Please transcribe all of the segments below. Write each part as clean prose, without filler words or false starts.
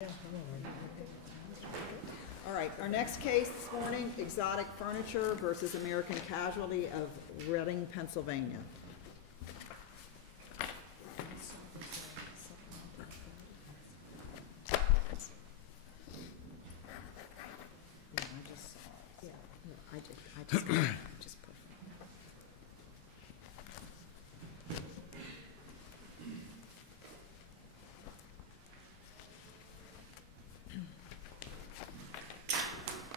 All right, our next case this morning, Exotic Furniture versus American Casualty of Reading, Pennsylvania. I just put.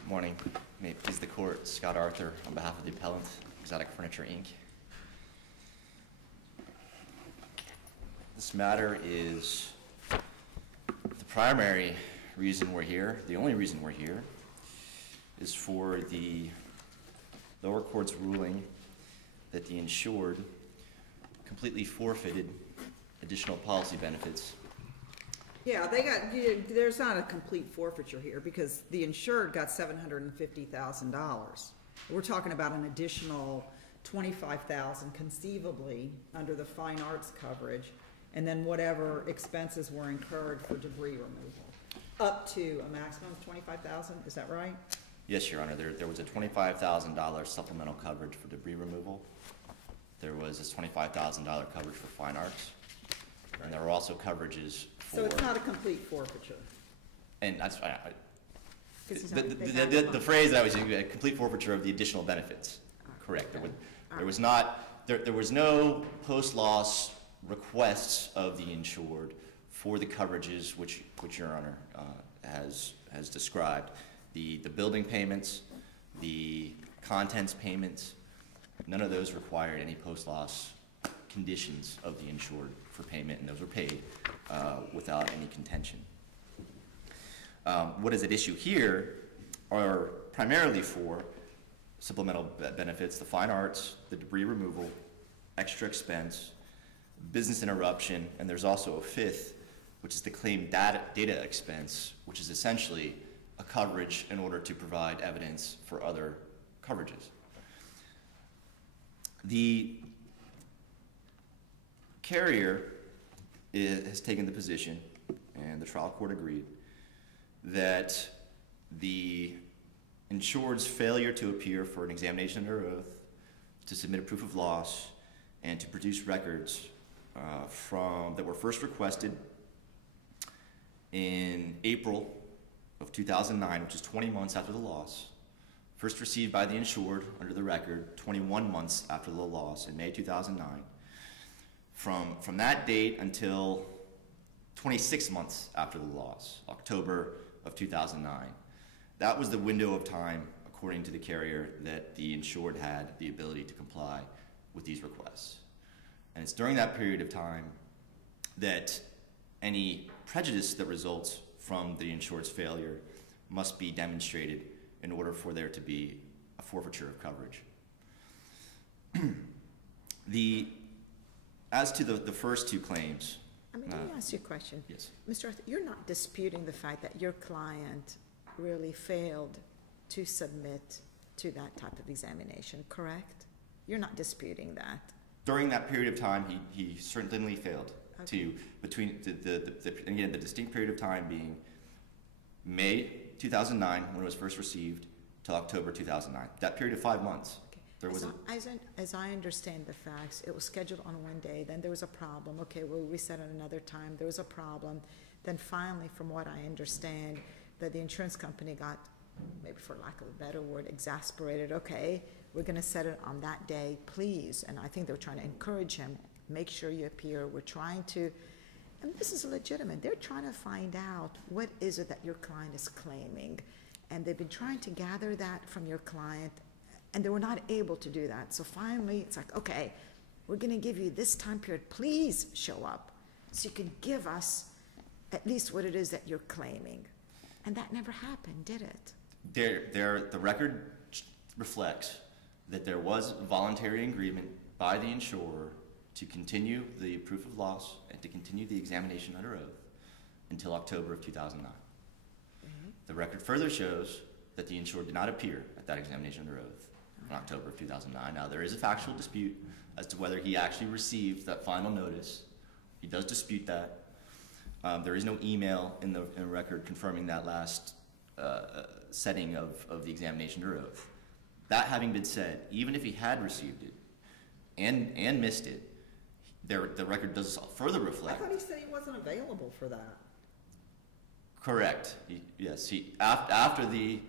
Morning. May it please the court, Scott Arthur on behalf of the appellant, Exotic Furniture, Inc. This matter is the primary reason we're here, the only reason we're here, is for the lower court's ruling that the insured completely forfeited additional policy benefits. Yeah, there's not a complete forfeiture here because the insured got $750,000. We're talking about an additional $25,000 conceivably under the fine arts coverage, and then whatever expenses were incurred for debris removal, up to a maximum of $25,000. Is that right? Yes, Your Honor. There was a $25,000 supplemental coverage for debris removal. There was a $25,000 coverage for fine arts. And there were also coverages for... So it's not a complete forfeiture. And that's... the phrase that I was using, a complete forfeiture of the additional benefits. Correct. There was no post-loss requests of the insured for the coverages which Your Honor has described. The building payments, the contents payments, none of those required any post-loss conditions of the insured for payment, and those were paid without any contention. What is at issue here are primarily for supplemental benefits, the fine arts, the debris removal, extra expense, business interruption, and there's also a fifth, which is the claim data expense, which is essentially a coverage in order to provide evidence for other coverages. The carrier has taken the position, and the trial court agreed, that the insured's failure to appear for an examination under oath, to submit a proof of loss, and to produce records that were first requested in April of 2009, which is 20 months after the loss, first received by the insured under the record 21 months after the loss in May 2009. From that date until 26 months after the loss, October of 2009. That was the window of time, according to the carrier, that the insured had the ability to comply with these requests. And it's during that period of time that any prejudice that results from the insured's failure must be demonstrated in order for there to be a forfeiture of coverage. As to the first two claims... let me ask you a question. Yes. Mr. Arthur, you're not disputing the fact that your client really failed to submit to that type of examination, correct? You're not disputing that. During that period of time, he certainly failed. Okay. Again, the distinct period of time being May 2009, when it was first received, to October 2009. That period of 5 months. Okay. There was as I understand the facts, it was scheduled on one day, then there was a problem. Okay, we'll reset at another time. There was a problem. Then finally, from what I understand, that the insurance company got, maybe for lack of a better word, exasperated. Okay, we're going to set it on that day, please. And I think they were trying to encourage him, make sure you appear. We're trying to, and this is legitimate, they're trying to find out what is it that your client is claiming. And they've been trying to gather that from your client, and they were not able to do that. So finally, it's like, okay, we're going to give you this time period. Please show up so you can give us at least what it is that you're claiming. And that never happened, did it? The record reflects that there was voluntary agreement by the insurer to continue the proof of loss and to continue the examination under oath until October of 2009. Mm-hmm. The record further shows that the insured did not appear at that examination under oath in October of 2009. Now, there is a factual dispute as to whether he actually received that final notice. He does dispute that. There is no email in the record confirming that last setting of the examination under oath. That having been said, even if he had received it and missed it, the record does further I reflect. thought he said he wasn't available for that. Correct. Yes. After the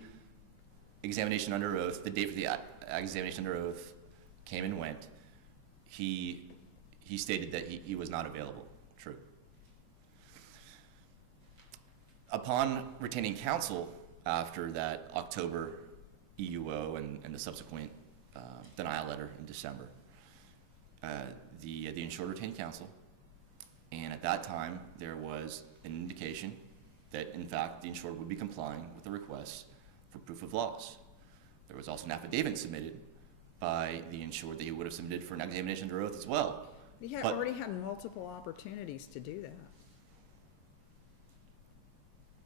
examination under oath, the date for the examination under oath came and went, he stated that he was not available. True. Upon retaining counsel after that October EUO and the subsequent denial letter in December, the insured retained counsel, and at that time there was an indication that in fact the insured would be complying with the requests for proof of loss. There was also an affidavit submitted by the insured that he would have submitted for an examination under oath as well. He had already had multiple opportunities to do that.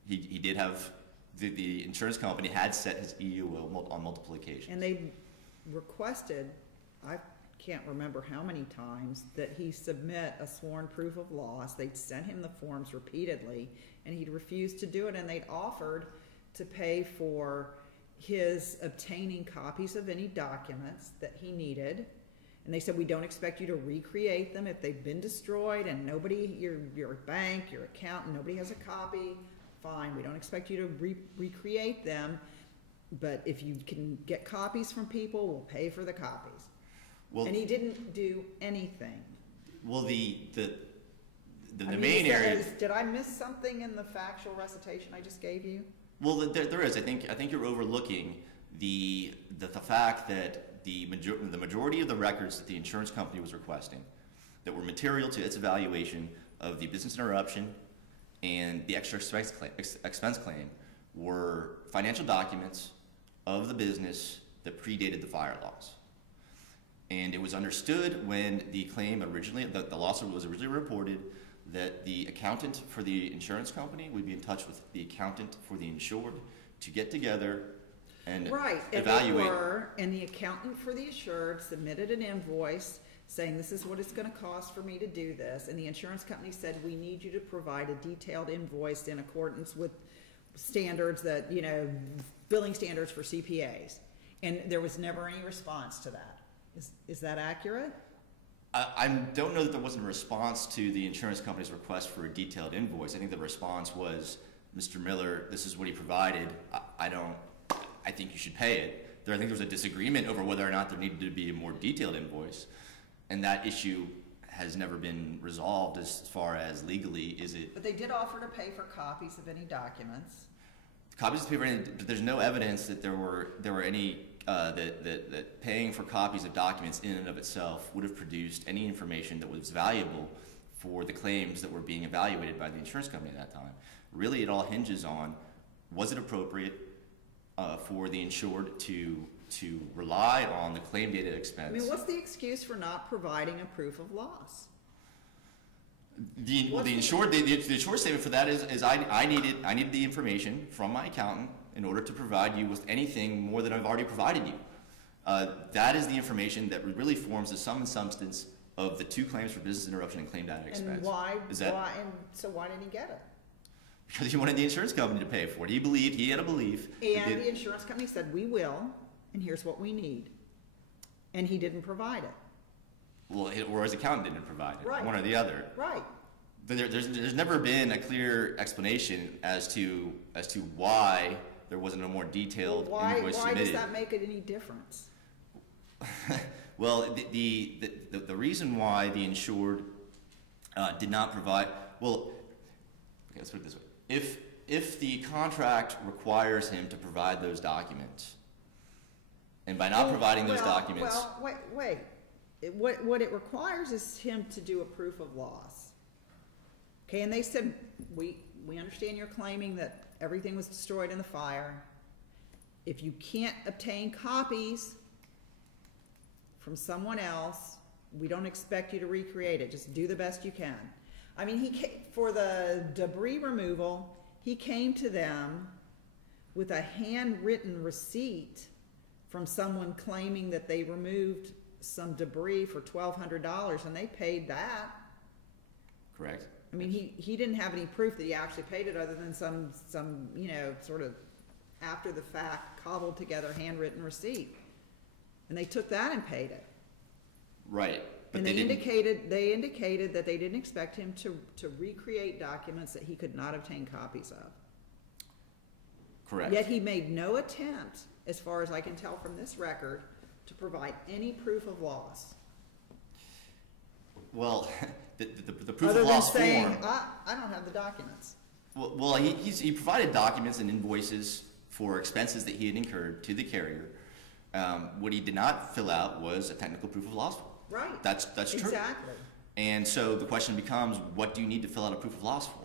He did have, the insurance company had set his EUO on multiple occasions. And they requested, I can't remember how many times, that he submit a sworn proof of loss. They'd sent him the forms repeatedly, and he'd refused to do it, and they'd offered to pay for his obtaining copies of any documents that he needed. And they said, we don't expect you to recreate them if they've been destroyed and nobody, your bank, your accountant, nobody has a copy. Fine, we don't expect you to recreate them, but if you can get copies from people, we'll pay for the copies. Well, and he didn't do anything. Well, the main area. Did I miss something in the factual recitation I just gave you? Well, there is. I think you're overlooking the fact that the majority of the records that the insurance company was requesting that were material to its evaluation of the business interruption and the extra expense claim were financial documents of the business that predated the fire loss. And it was understood when the claim originally, the lawsuit was originally reported, that the accountant for the insurance company would be in touch with the accountant for the insured to get together and evaluate. And the accountant for the insured submitted an invoice saying this is what it's going to cost for me to do this, and the insurance company said we need you to provide a detailed invoice in accordance with standards that, billing standards for CPAs, and there was never any response to that. Is that accurate? I don't know that there wasn't a response to the insurance company's request for a detailed invoice. I think the response was, Mr. Miller, this is what he provided. I think you should pay it. I think there was a disagreement over whether or not there needed to be a more detailed invoice. And that issue has never been resolved as far as legally is it. But they did offer to pay for copies of any documents. Copies of paper, but there's no evidence that there were any that paying for copies of documents in and of itself would have produced any information that was valuable for the claims that were being evaluated by the insurance company at that time. Really, it all hinges on, was it appropriate for the insured to rely on the claim data expense? I mean, what's the excuse for not providing a proof of loss? The insured statement for that is I needed the information from my accountant in order to provide you with anything more than I've already provided you. That is the information that really forms the sum and substance of the two claims for business interruption and claim data expense. So why didn't he get it? Because he wanted the insurance company to pay for it. He had a belief. And the insurance company said, we will, and here's what we need. And he didn't provide it. Well, or his accountant didn't provide it. Right. One or the other. Right. There's never been a clear explanation as to why there wasn't a more detailed invoice submitted. Why does that make it any difference? Well, the reason why the insured did not provide, okay, let's put it this way. If the contract requires him to provide those documents, and by not providing those documents... Well, wait. What it requires is him to do a proof of loss. Okay, and they said, we understand you're claiming that everything was destroyed in the fire. If you can't obtain copies from someone else, we don't expect you to recreate it. Just do the best you can. I mean, for the debris removal, he came to them with a handwritten receipt from someone claiming that they removed some debris for $1,200, and they paid that. Correct. I mean, he didn't have any proof that he actually paid it other than some, you know, sort of after the fact cobbled together handwritten receipt. And they took that and paid it. Right. But And they indicated that they didn't expect him to recreate documents that he could not obtain copies of. Correct. Yet he made no attempt, as far as I can tell from this record, to provide any proof of loss. Well, the proof Other of than loss saying, form. I don't have the documents. Well, he provided documents and invoices for expenses that he had incurred to the carrier. What he did not fill out was a technical proof of loss form. Right. That's true. Exactly. And so the question becomes, what do you need to fill out a proof of loss form?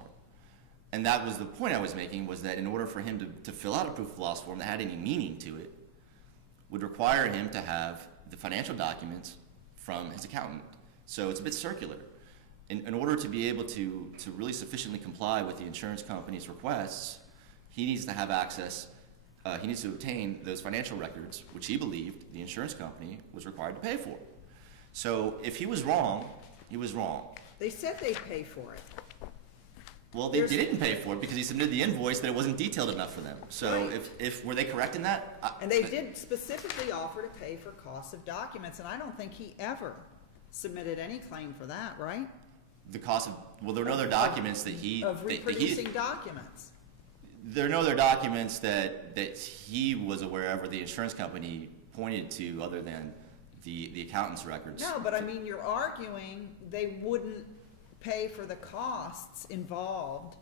And that was the point I was making, was that in order for him to fill out a proof of loss form that had any meaning to it, would require him to have the financial documents from his accountant. So it's a bit circular. In order to be able to really sufficiently comply with the insurance company's requests, he needs to have access, he needs to obtain those financial records, which he believed the insurance company was required to pay for. So if he was wrong, he was wrong. They said they'd pay for it. Well, they didn't pay for it because he submitted the invoice that it wasn't detailed enough for them. So Right. if were they correct in that? And they did specifically offer to pay for costs of documents, and I don't think he ever submitted any claim for that, right? The cost of, well, there are no other documents that he... Of that he- reproducing documents. There are no other documents that he was aware of or the insurance company pointed to other than the accountant's records. No, but I mean, you're arguing they wouldn't pay for the costs involved.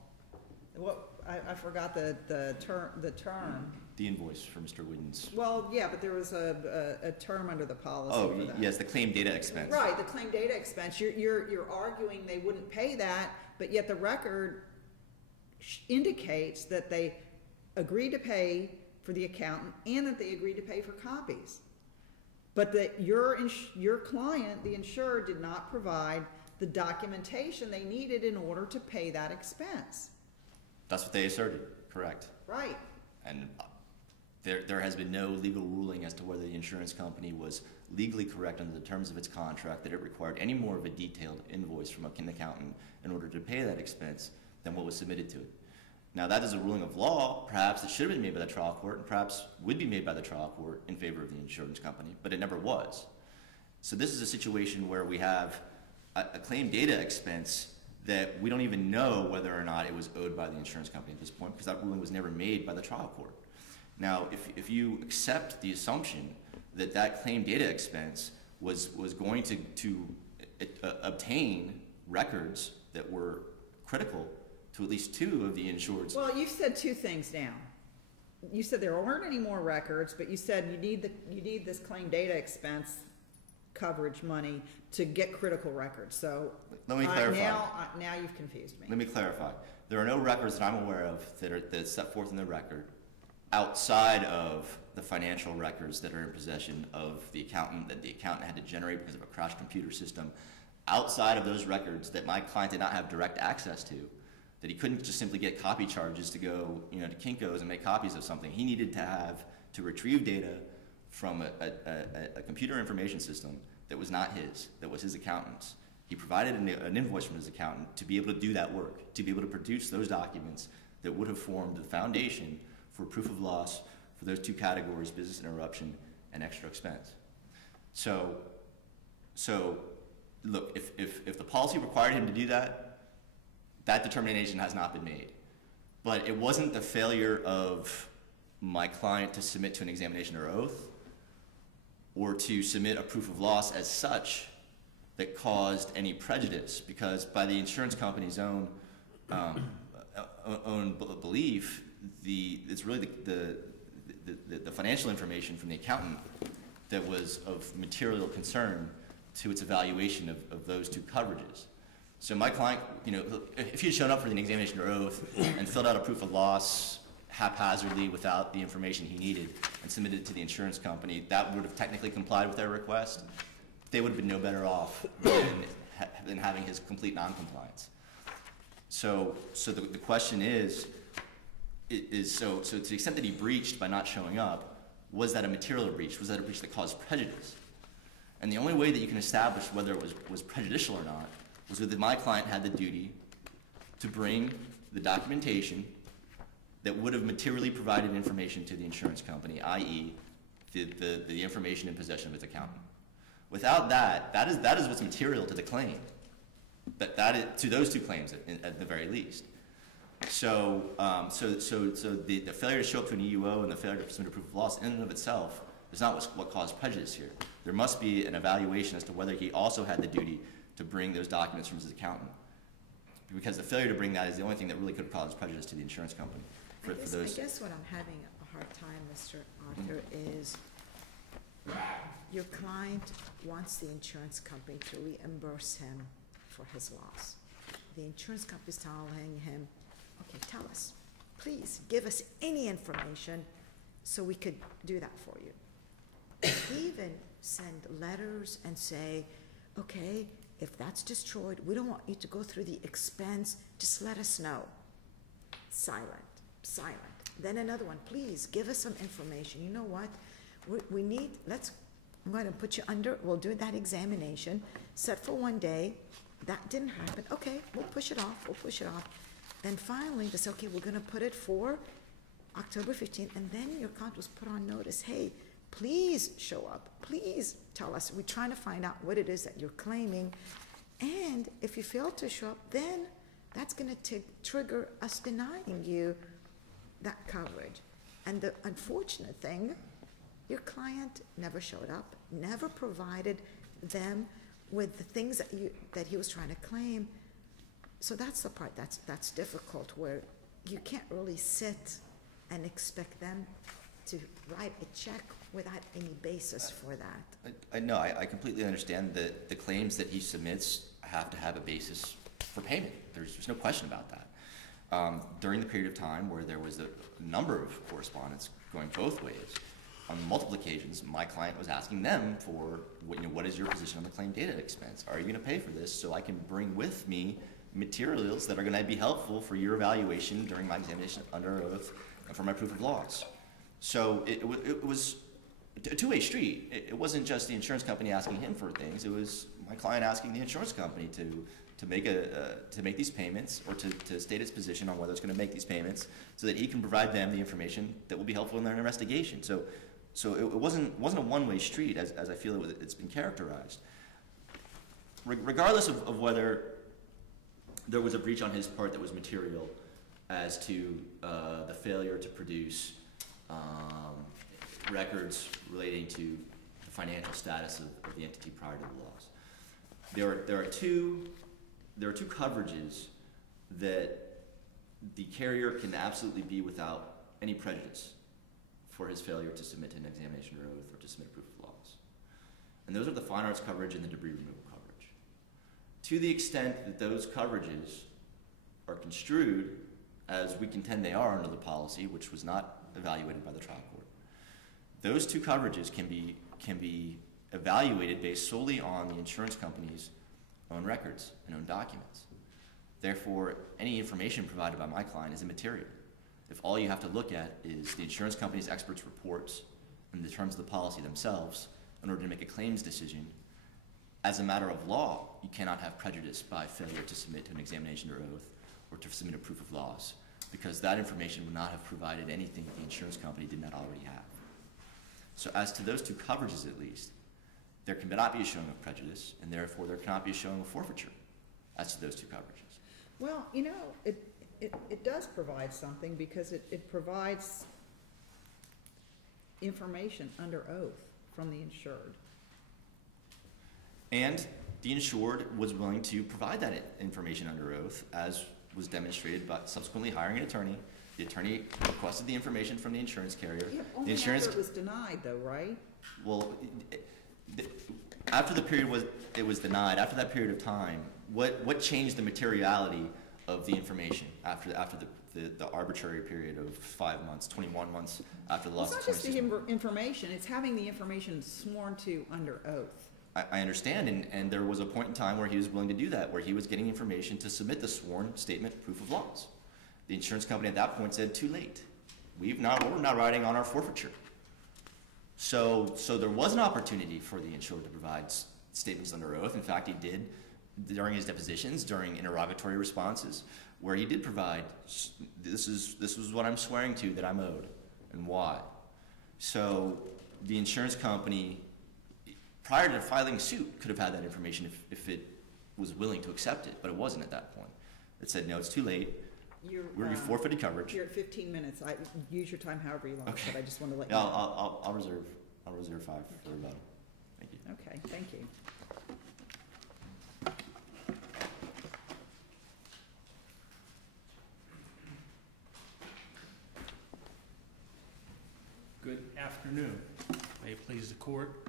What, I forgot the term. The invoice for Mr. Wooden's. Well, yeah, but there was a term under the policy Oh, for that. yes, the claim data expense. Right, the claim data expense. You're arguing they wouldn't pay that, but yet the record indicates that they agreed to pay for the accountant and that they agreed to pay for copies. But that your client, the insurer, did not provide the documentation they needed in order to pay that expense. That's what they asserted, correct. Right. And there has been no legal ruling as to whether the insurance company was legally correct under the terms of its contract, that it required any more of a detailed invoice from an accountant in order to pay that expense than what was submitted to it. Now, that is a ruling of law, perhaps it should have been made by the trial court, and perhaps would be made by the trial court in favor of the insurance company, but it never was. So this is a situation where we have a claim data expense that we don't even know whether or not it was owed by the insurance company at this point, because that ruling was never made by the trial court. Now, if you accept the assumption that that claim data expense was going to obtain records that were critical to at least two of the insureds. Well, you've said two things now. You said there weren't any more records, but you said you need this claim data expense coverage money to get critical records. So let me clarify. Now you've confused me. Let me clarify. There are no records that I'm aware of that's set forth in the record outside of the financial records that are in possession of the accountant that the accountant had to generate because of a crashed computer system. Outside of those records that my client did not have direct access to, that he couldn't just simply get copy charges to go, to Kinko's and make copies of something. He needed to retrieve data from a computer information system that was not his, that was his accountant's. He provided an invoice from his accountant to be able to do that work, to be able to produce those documents that would have formed the foundation for proof of loss for those two categories, business interruption and extra expense. So look, if the policy required him to do that, that determination has not been made. But it wasn't the failure of my client to submit to an examination or oath or to submit a proof of loss as such that caused any prejudice, because by the insurance company's own belief, it's really the financial information from the accountant that was of material concern to its evaluation of those two coverages. So my client, if he had shown up for an examination or oath and filled out a proof of loss haphazardly without the information he needed and submitted it to the insurance company, that would have technically complied with their request. They would have been no better off than having his complete noncompliance. So the question is so to the extent that he breached by not showing up, was that a material breach? Was that a breach that caused prejudice? And the only way that you can establish whether it was prejudicial or not was that my client had the duty to bring the documentation that would have materially provided information to the insurance company, i.e. the information in possession of its accountant. Without that, that is what's material to the claim. To those two claims at the very least. So the failure to show up to an EUO and the failure to submit a proof of loss in and of itself is not what caused prejudice here. There must be an evaluation as to whether he also had the duty to bring those documents from his accountant. Because the failure to bring that is the only thing that really could have caused prejudice to the insurance company. I guess what I'm having a hard time, Mr. Arthur, is your client wants the insurance company to reimburse him for his loss. The insurance company is telling him, okay, tell us, please give us any information so we could do that for you. They even send letters and say, okay, if that's destroyed, we don't want you to go through the expense, just let us know. Silent. Then another one, please give us some information. You know what? We need, I'm going to put you under, we'll do that examination, set for one day. That didn't happen. Okay, we'll push it off. Then finally, they say, okay, we're going to put it for October 15th. And then your client was put on notice, hey, please show up. Please tell us. We're trying to find out what it is that you're claiming. And if you fail to show up, then that's going to trigger us denying you that coverage. And the unfortunate thing, your client never showed up, never provided them with the things that he was trying to claim. So that's the part that's difficult, where you can't really sit and expect them to write a check without any basis for that. No, I completely understand that the claims that he submits have to have a basis for payment. There's no question about that. During the period of time where there was a number of correspondence going both ways, on multiple occasions, my client was asking them for, what is your position on the claim data expense? Are you going to pay for this so I can bring with me materials that are going to be helpful for your evaluation during my examination under oath and for my proof of loss? So it was a two-way street. It wasn't just the insurance company asking him for things. It was my client asking the insurance company to make these payments, or to state its position on whether it's going to make these payments, so that he can provide them the information that will be helpful in their investigation. So it wasn't a one-way street, as I feel it's been characterized. Regardless of whether there was a breach on his part that was material as to the failure to produce records relating to the financial status of the entity prior to the loss, there are two coverages that the carrier can absolutely be without any prejudice for his failure to submit an examination under oath or to submit a proof of loss. And those are the fine arts coverage and the debris removal coverage. To the extent that those coverages are construed as we contend they are under the policy, which was not evaluated by the trial court, those two coverages can be evaluated based solely on the insurance company's own records and own documents. Therefore, any information provided by my client is immaterial. If all you have to look at is the insurance company's experts' reports and the terms of the policy themselves in order to make a claims decision, as a matter of law, you cannot have prejudice by failure to submit to an examination under oath or to submit a proof of loss, because that information would not have provided anything that the insurance company did not already have. So as to those two coverages, at least, there cannot be a showing of prejudice, and therefore there cannot be a showing of forfeiture as to those two coverages. Well, it does provide something, because it provides information under oath from the insured. And the insured was willing to provide that information under oath, as was demonstrated by subsequently hiring an attorney. The attorney requested the information from the insurance carrier. Yeah, only after it was denied, though, right? Well, after the period was denied, after that period of time, what changed the materiality of the information after the arbitrary period of 5 months, 21 months after the loss? It's not just the information, it's having the information sworn to under oath. I understand, and there was a point in time where he was willing to do that, where he was getting information to submit the sworn statement proof of loss. The insurance company at that point said, too late. We're not riding on our forfeiture. So there was an opportunity for the insured to provide statements under oath. In fact, he did during his depositions, during interrogatory responses, where he did provide, this was what I'm swearing to that I'm owed, and why. So the insurance company, prior to filing suit, could have had that information if it was willing to accept it, but it wasn't at that point. It said, no, it's too late. You forfeited coverage. You're at 15 minutes. Use your time however you like, Okay. but I just want to let Yeah, you know. I'll reserve 5 for rebuttal. Thank you. Okay, thank you. Good afternoon. May it please the court.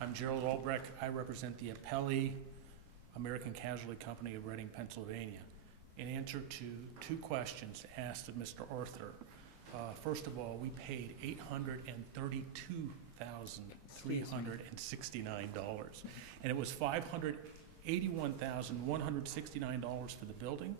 I'm Gerald Albrecht. I represent the appellee, American Casualty Company of Reading, Pennsylvania. In answer to 2 questions asked of Mr. Arthur, first of all, we paid $832,369, and it was $581,169 for the building,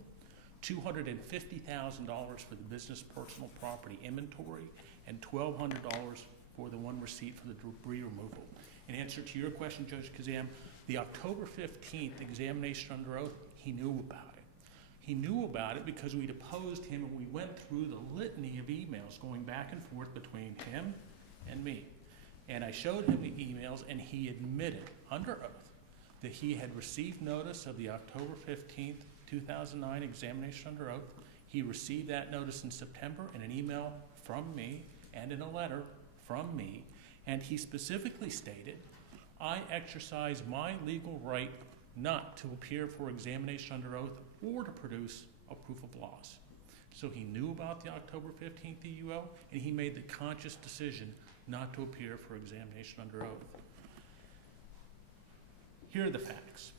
$250,000 for the business personal property inventory, and $1,200 for the one receipt for the debris removal. In answer to your question, Judge Kazam, the October 15th examination under oath, he knew about it. He knew about it because we deposed him and we went through the litany of emails going back and forth between him and me. And I showed him the emails and he admitted under oath that he had received notice of the October 15th, 2009 examination under oath. He received that notice in September in an email from me and in a letter from me. And he specifically stated, I exercise my legal right not to appear for examination under oath or to produce a proof of loss. So he knew about the October 15th EUO, and he made the conscious decision not to appear for examination under oath. Here are the facts.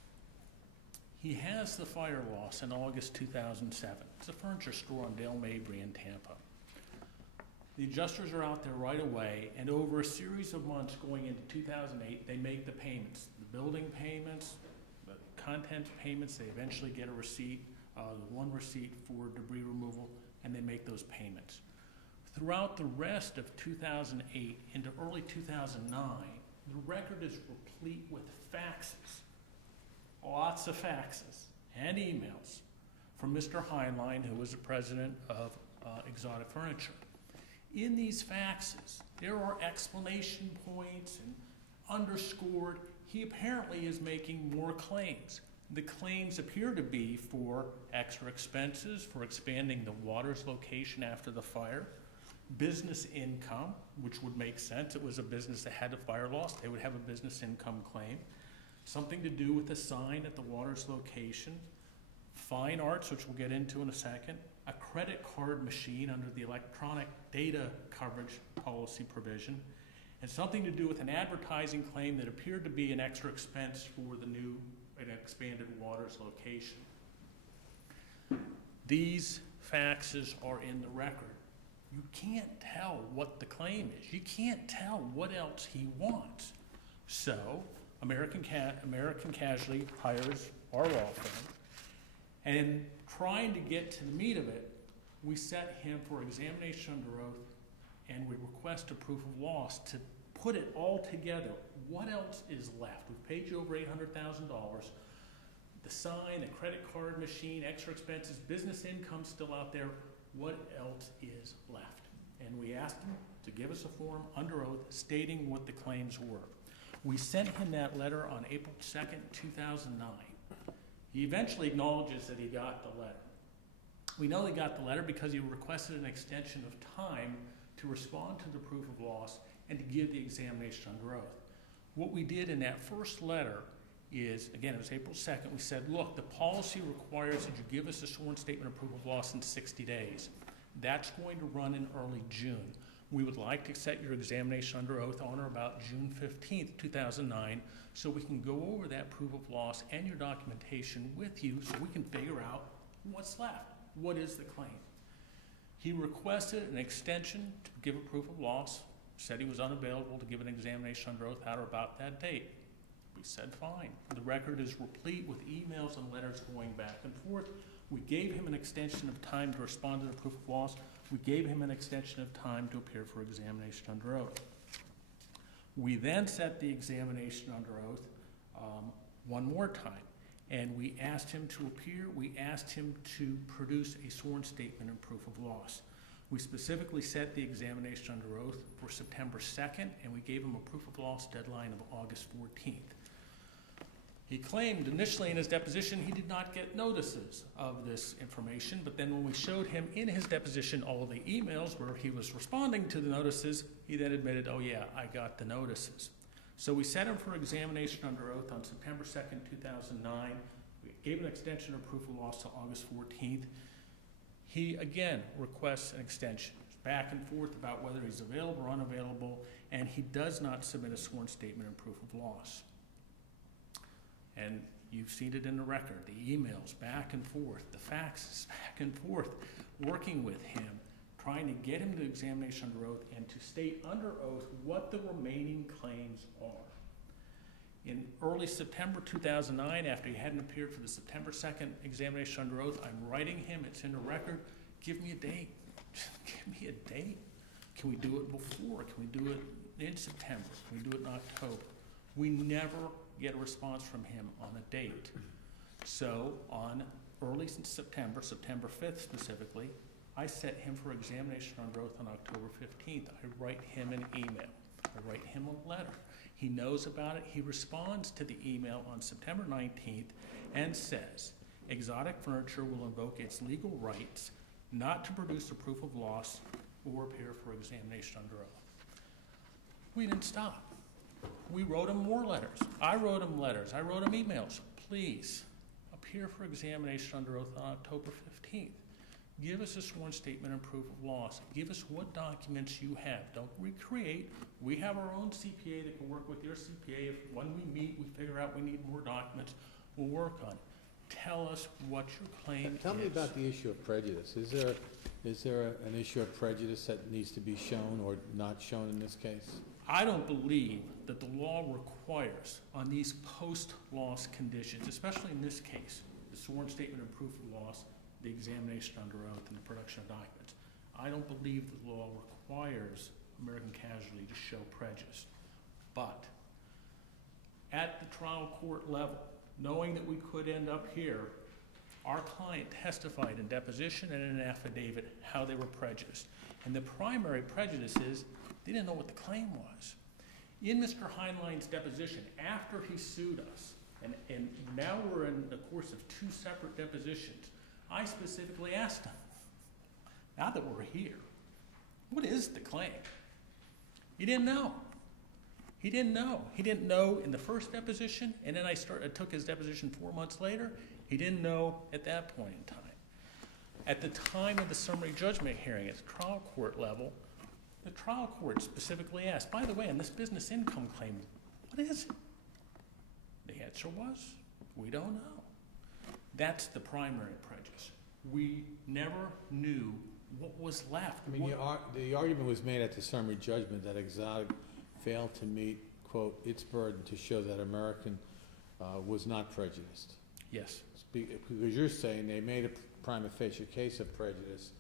He has the fire loss in August 2007. It's a furniture store on Dale Mabry in Tampa. The adjusters are out there right away, and over a series of months going into 2008, they make the payments, the building payments, the content payments. They eventually get a receipt, one receipt for debris removal, and they make those payments. Throughout the rest of 2008 into early 2009, the record is replete with faxes, lots of faxes and emails from Mr. Heinlein, who was the president of Exotic Furniture. In these faxes, there are explanation points and underscored. He apparently is making more claims. The claims appear to be for extra expenses, for expanding the water's location after the fire, business income, which would make sense. It was a business that had a fire loss. They would have a business income claim. Something to do with a sign at the water's location, fine arts, which we'll get into in a second, a credit card machine under the electronic data coverage policy provision, and something to do with an advertising claim that appeared to be an extra expense for the new and expanded waters location. These faxes are in the record. You can't tell what the claim is. You can't tell what else he wants. So American Casualty hires our law firm, and in trying to get to the meat of it, we set him for examination under oath, and we request a proof of loss to put it all together. What else is left? We've paid you over $800,000. The sign, the credit card machine, extra expenses, business income still out there. What else is left? And we asked him to give us a form under oath stating what the claims were. We sent him that letter on April 2nd, 2009. He eventually acknowledges that he got the letter. We know he got the letter because he requested an extension of time to respond to the proof of loss and to give the examination under oath. What we did in that first letter is, again, it was April 2nd, we said, look, the policy requires that you give us a sworn statement of proof of loss in 60 days. That's going to run in early June. We would like to set your examination under oath on or about June 15th, 2009, so we can go over that proof of loss and your documentation with you so we can figure out what's left. What is the claim? He requested an extension to give a proof of loss, said he was unavailable to give an examination under oath at or about that date. We said fine. The record is replete with emails and letters going back and forth. We gave him an extension of time to respond to the proof of loss. We gave him an extension of time to appear for examination under oath. We then set the examination under oath one more time. And we asked him to appear. We asked him to produce a sworn statement and proof of loss. We specifically set the examination under oath for September 2nd, and we gave him a proof of loss deadline of August 14th. He claimed initially in his deposition he did not get notices of this information, but then when we showed him in his deposition all of the emails where he was responding to the notices, he then admitted, oh yeah, I got the notices. So we set him for examination under oath on September 2nd, 2009. We gave an extension of proof of loss to August 14th. He, again, requests an extension, back and forth about whether he's available or unavailable, and he does not submit a sworn statement and proof of loss. And you've seen it in the record, the emails back and forth, the faxes back and forth, working with him, trying to get him to examination under oath and to state under oath what the remaining claims are. In early September 2009, after he hadn't appeared for the September 2nd examination under oath, I'm writing him, it's in the record, give me a date. Just give me a date. Can we do it before? Can we do it in September? Can we do it in October? We never get a response from him on a date. So on early September, September 5th specifically, I set him for examination under oath on October 15th. I write him an email. I write him a letter. He knows about it. He responds to the email on September 19th and says, Exotic Furniture will invoke its legal rights not to produce a proof of loss or appear for examination under oath. We didn't stop. We wrote him more letters. I wrote him letters. I wrote him emails. Please appear for examination under oath on October 15th. Give us a sworn statement and proof of loss. Give us what documents you have. Don't recreate. We have our own CPA that can work with your CPA. If when we meet, we figure out we need more documents, we'll work on it. Tell us what your claim is. Tell me about the issue of prejudice. Is there an issue of prejudice that needs to be shown or not shown in this case? I don't believe that the law requires on these post-loss conditions, especially in this case, the sworn statement and proof of loss, the examination under oath, and the production of documents. I don't believe the law requires American Casualty to show prejudice. But at the trial court level, knowing that we could end up here, our client testified in deposition and in an affidavit how they were prejudiced. And the primary prejudice is they didn't know what the claim was. In Mr. Heinlein's deposition, after he sued us, and now we're in the course of two separate depositions, I specifically asked him, now that we're here, what is the claim? He didn't know. He didn't know. He didn't know in the first deposition, and then I took his deposition 4 months later. He didn't know at that point in time. At the time of the summary judgment hearing at the trial court level, the trial court specifically asked, by the way, on this business income claim, what is it? The answer was, we don't know. That's the primary prejudice. We never knew what was left. I mean, the argument was made at the summary judgment that Exotic failed to meet, quote, its burden to show that American was not prejudiced. Yes. Because you're saying they made a prima facie case of prejudice,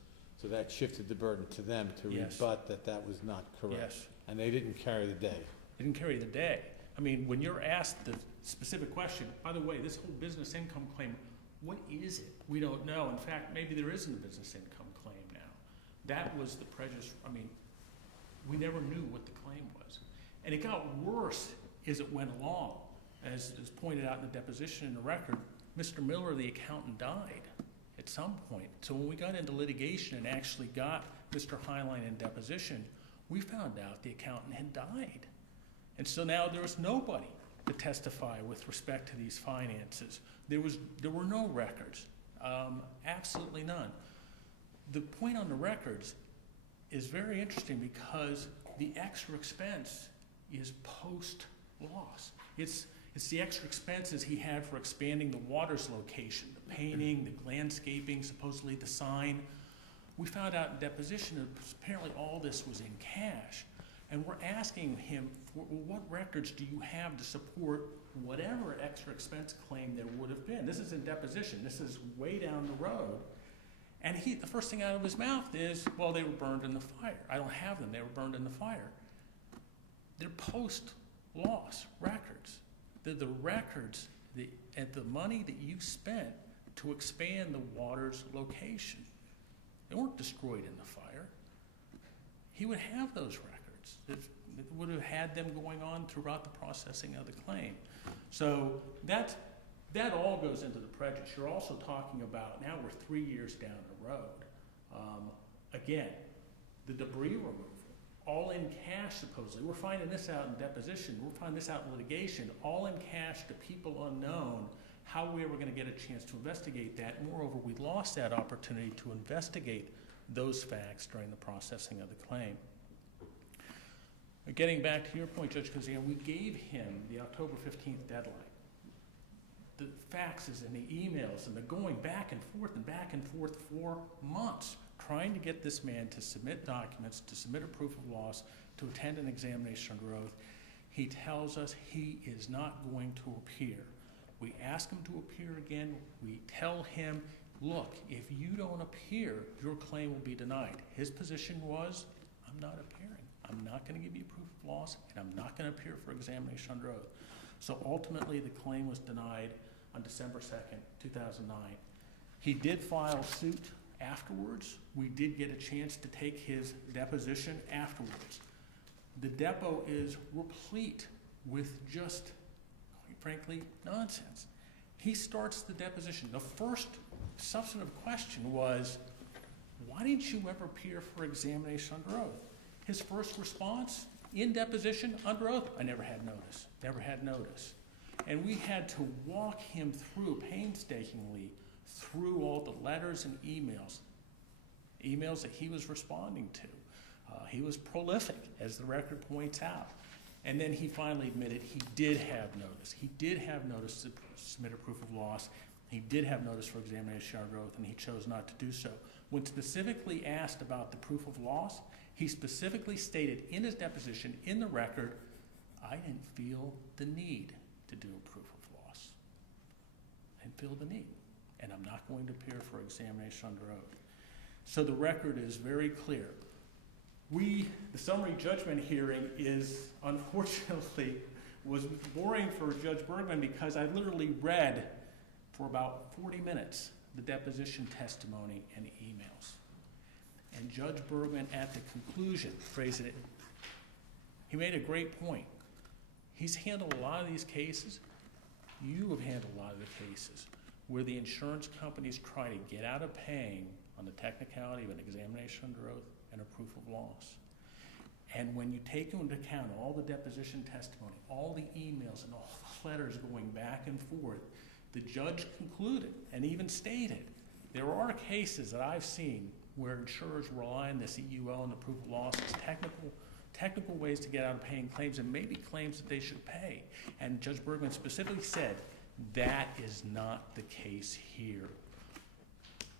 so that shifted the burden to them to rebut that was not correct. Yes. And they didn't carry the day. They didn't carry the day. I mean, when you're asked the specific question, by the way, this whole business income claim, what is it? We don't know. In fact, maybe there isn't a business income claim now. That was the prejudice. I mean, we never knew what the claim was. And it got worse as it went along. As pointed out in the deposition in the record, Mr. Miller, the accountant, died at some point. So when we got into litigation and actually got Mr. Heinlein in deposition, we found out the accountant had died. And so now there was nobody to testify with respect to these finances. There were no records, absolutely none. The point on the records is very interesting because the extra expense is post-loss. It's the extra expenses he had for expanding the Waters location, the painting, the landscaping, supposedly the sign. We found out in deposition that apparently all this was in cash. And we're asking him, what records do you have to support whatever extra expense claim there would have been? This is in deposition. This is way down the road. And the first thing out of his mouth is, well, they were burned in the fire. I don't have them. They were burned in the fire. They're post-loss records. They're the records at the money that you spent to expand the water's location. They weren't destroyed in the fire. He would have those records. It would have had them going on throughout the processing of the claim. So that all goes into the prejudice. You're also talking about, now we're 3 years down the road. Again, the debris removal, all in cash supposedly. We're finding this out in deposition. We're finding this out in litigation. All in cash to people unknown. How we were going to get a chance to investigate that. Moreover, we lost that opportunity to investigate those facts during the processing of the claim. Getting back to your point, Judge Kazan, we gave him the October 15th deadline. The faxes and the emails and the going back and forth for months, trying to get this man to submit documents, to submit a proof of loss, to attend an examination under oath. He tells us he is not going to appear. We ask him to appear again. We tell him, look, if you don't appear, your claim will be denied. His position was, I'm not appearing. I'm not going to give you proof of loss, and I'm not going to appear for examination under oath. So ultimately, the claim was denied on December 2nd, 2009. He did file suit afterwards. We did get a chance to take his deposition afterwards. The depot is replete with just, quite frankly, nonsense. He starts the deposition. The first substantive question was, why didn't you ever appear for examination under oath? His first response, in deposition, under oath, I never had notice, never had notice. And we had to walk him through, painstakingly, through all the letters and emails that he was responding to. He was prolific, as the record points out. And then he finally admitted he did have notice. He did have notice to submit a proof of loss. He did have notice for examination under oath, and he chose not to do so. When specifically asked about the proof of loss, he specifically stated in his deposition, in the record, I didn't feel the need to do a proof of loss. I didn't feel the need, and I'm not going to appear for examination under oath. So the record is very clear. The summary judgment hearing is, unfortunately, was boring for Judge Bergman because I literally read for about 40 minutes the deposition testimony and emails. And Judge Bergman, at the conclusion, phrased it, he made a great point. He's handled a lot of these cases. You have handled a lot of the cases where the insurance companies try to get out of paying on the technicality of an examination under oath and a proof of loss. And when you take into account all the deposition testimony, all the emails and all the letters going back and forth, the judge concluded and even stated, there are cases that I've seen where insurers rely on the CUO and the proof of loss as technical ways to get out of paying claims, and maybe claims that they should pay. And Judge Bergman specifically said, that is not the case here.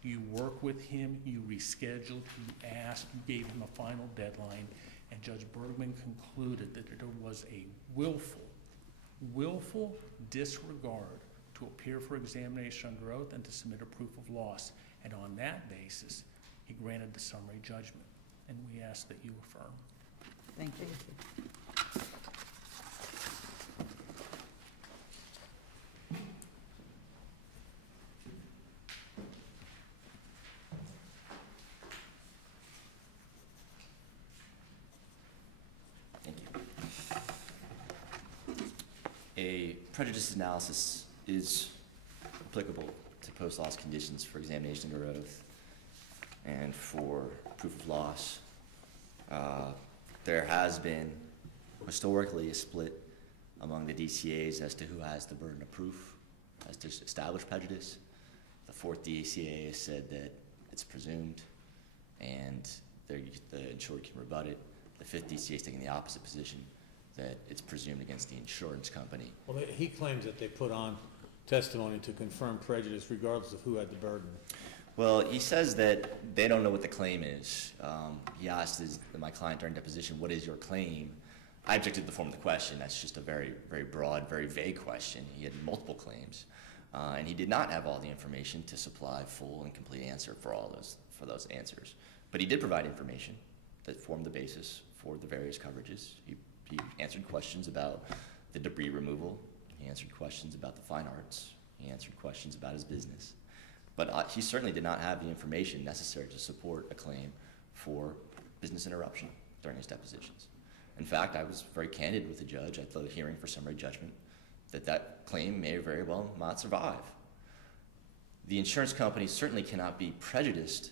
You work with him, you rescheduled, you asked, you gave him a final deadline, and Judge Bergman concluded that there was a willful disregard to appear for examination under oath and to submit a proof of loss. And on that basis, he granted the summary judgment. And we ask that you affirm. Thank you. Thank you. A prejudice analysis is applicable to post-loss conditions for examination under oath and for proof of loss. There has been historically a split among the DCAs as to who has the burden of proof as to establish prejudice. The 4th DCA has said that it's presumed and the insured can rebut it. The 5th DCA is taking the opposite position, that it's presumed against the insurance company. Well, he claims that they put on testimony to confirm prejudice regardless of who had the burden. Well, he says that they don't know what the claim is. He asked my client during deposition, what is your claim? I objected to the form of the question. That's just a very, very broad, very vague question. He had multiple claims, and he did not have all the information to supply full and complete answer for those answers. But he did provide information that formed the basis for the various coverages. He answered questions about the debris removal. He answered questions about the fine arts. He answered questions about his business. But he certainly did not have the information necessary to support a claim for business interruption during his depositions. In fact, I was very candid with the judge at the hearing for summary judgment that that claim may very well not survive. The insurance company certainly cannot be prejudiced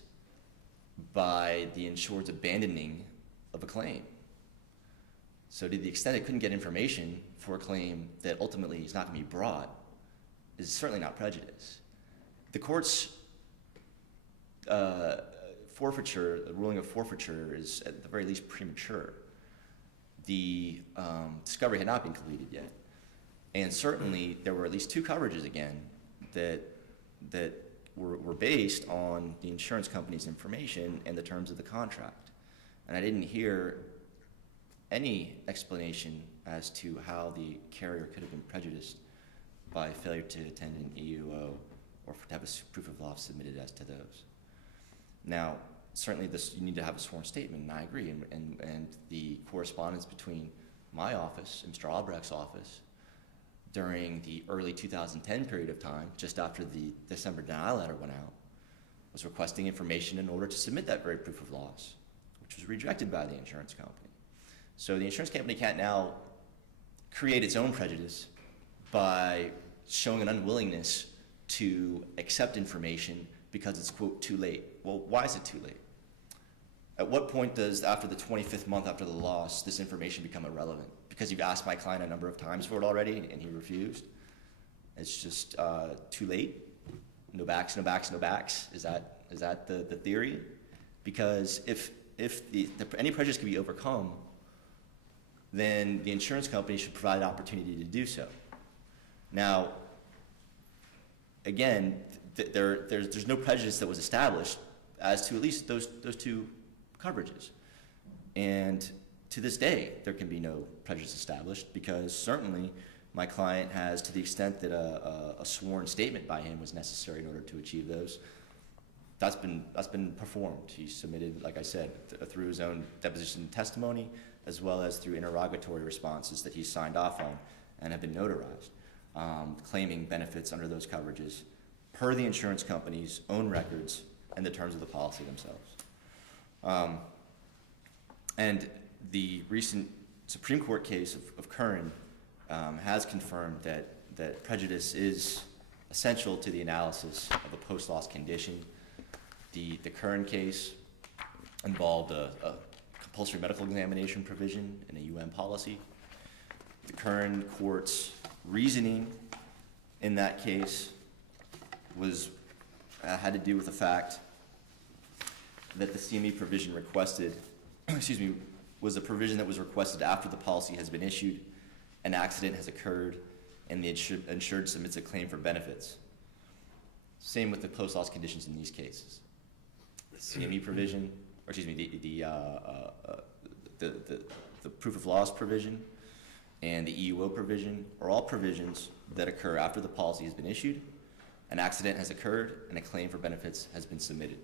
by the insured's abandoning of a claim. So to the extent it couldn't get information for a claim that ultimately is not going to be brought, is certainly not prejudice. The court's forfeiture, the ruling of forfeiture, is at the very least premature. The discovery had not been completed yet. And certainly there were at least two coverages again that were based on the insurance company's information and the terms of the contract. And I didn't hear any explanation as to how the carrier could have been prejudiced by failure to attend an EUO or to have a proof of loss submitted as to those. Now, certainly you need to have a sworn statement, and I agree, and the correspondence between my office and Mr. Albrecht's office during the early 2010 period of time, just after the December denial letter went out, was requesting information in order to submit that very proof of loss, which was rejected by the insurance company. So the insurance company can't now create its own prejudice by showing an unwillingness to accept information because it's, quote, too late. Well, why is it too late? At what point does, after the 25th month after the loss, this information become irrelevant? Because you've asked my client a number of times for it already and he refused? It's just too late? No backs, no backs, no backs? Is that the theory? Because if any prejudice can be overcome, then the insurance company should provide an opportunity to do so. Now, again, there's no prejudice that was established as to at least those two coverages. And to this day, there can be no prejudice established because certainly my client has, to the extent that a sworn statement by him was necessary in order to achieve those, that's been performed. He submitted, like I said, through his own deposition testimony as well as through interrogatory responses that he signed off on and have been notarized, claiming benefits under those coverages per the insurance company's own records and the terms of the policy themselves. And the recent Supreme Court case of Curran has confirmed that prejudice is essential to the analysis of a post-loss condition. The Curran case involved a compulsory medical examination provision in a UM policy. The Curran court's reasoning in that case had to do with the fact that the CME provision requested, was a provision that was requested after the policy has been issued, an accident has occurred, and the insured submits a claim for benefits. Same with the post-loss conditions in these cases. The CME provision, or excuse me, the proof of loss provision and the EUO provision are all provisions that occur after the policy has been issued, an accident has occurred, and a claim for benefits has been submitted.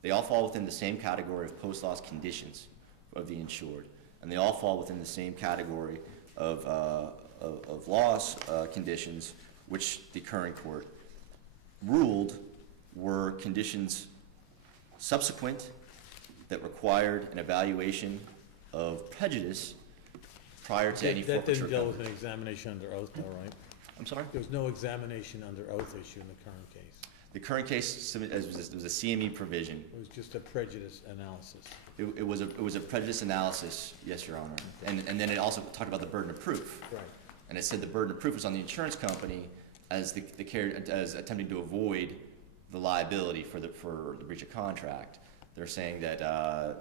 They all fall within the same category of post-loss conditions of the insured, and they all fall within the same category of loss conditions, which the Curran court ruled were conditions subsequent that required an evaluation of prejudice prior to any forfeiture. That didn't deal with an examination under oath, though, right? I'm sorry? There was no examination under oath issue in the current case. The current case was a CME provision. It was just a prejudice analysis. It was a prejudice analysis, yes, Your Honor. And then it also talked about the burden of proof. Right. And it said the burden of proof was on the insurance company as as attempting to avoid the liability for the breach of contract. They're saying that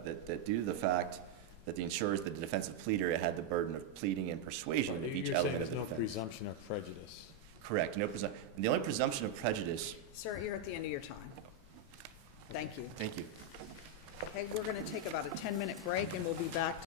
that due to the fact that the insurer is the defensive pleader, it had the burden of pleading and persuasion of each element of the defense. There's no presumption of prejudice. Correct. No presumption. The only presumption of prejudice. Sir, you're at the end of your time. Thank you. Thank you. Okay, we're going to take about a 10-minute break, and we'll be back